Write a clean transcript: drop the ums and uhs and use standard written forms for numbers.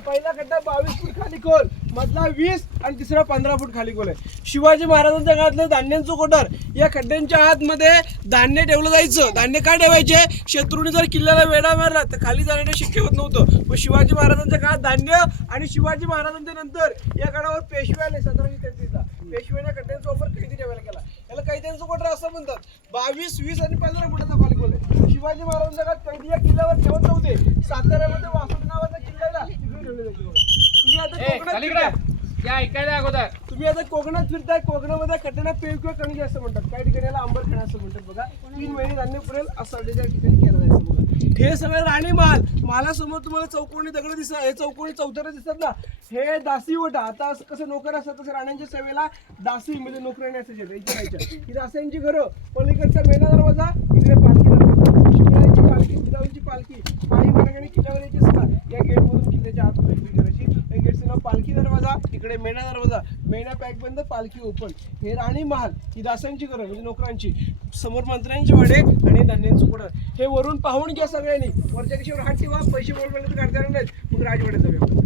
पहिला खड्डा 22 फूट खाली खोल, मधला 20 आणि तिसरा 15 फूट खाली खोल आहे. शिवाजी महाराजांच्या काळातलं धान्यांचं कोठार. या खड्ड्यांच्या आतमध्ये धान्य ठेवलं जायचं. धान्य काय ठेवायचे? शत्रूने जर किल्ल्याला वेढा मारला तर खाली जाण्याने शक्य होत नव्हतं. पण शिवाजी महाराजांच्या काळात धान्य आणि शिवाजी महाराजांच्या नंतर या गडावर पेशवे आले 1733ला. पेशव्याने खड्ड्यांचा वापर कैदी ठेवायला केला. याला कैद्यांचं कोठार असं म्हणतात. 22, 20 आणि 15 फुटाचा खाली खोल आहे. शिवाजी महाराजांच्या काळात कैदी या किल्ल्यावर ठेवत नव्हते. साताऱ्यामध्ये वासुदेव नावाचा किल्ला आहे ना, तिकडे ठेवले जायचे बघा. तुम्ही आता कोकणात फिरताय. कोकणामध्ये खड्ड्यांना पेव किंवा कणगी असं म्हणतात. काही ठिकाणी याला अंबरखाना असं म्हणतात बघा. 3 महिने धान्य पुरेल असं त्या ठिकाणी केलं जायचं बघा. हे सगळे राणीमहाल. महालासमोर तुम्हाला चौकोनी दगड दिसतात. हे चौकोनी चौथरे दिसतात ना, हे दासी ओटा. आता कसं नोकर असतात तसं राण्यांच्या सेवेला दासी म्हणजे नोकऱ्याने असायच्या. ही दास्यांची घरं. पलीकडचा मेना दरवाजा, इकडे पालखी दरवाजा. शिवरायांची पालखी, जिजाऊंची पालखी काही मार्गाने किल्ल्यावर यायची असतात. या गेटमधून किल्ल्याच्या आतून एंट्री करायची. या गेटचं नाव पालखी दरवाजा, इकडे मेणा दरवाजा. मेणा पॅक बंद, पालखी ओपन. हे राणी महाल. ही दासांची घरं म्हणजे नोकरांची. समोर मंत्र्यांची वाडे आणि धान्यांचं कोठार. हे वरून पाहून घ्या सगळ्यांनी. वरच्या दिशेवर हात ठेवा. पैसे बोलवले तर काढता येणार नाहीत. मग राजवाड्यात जाऊया.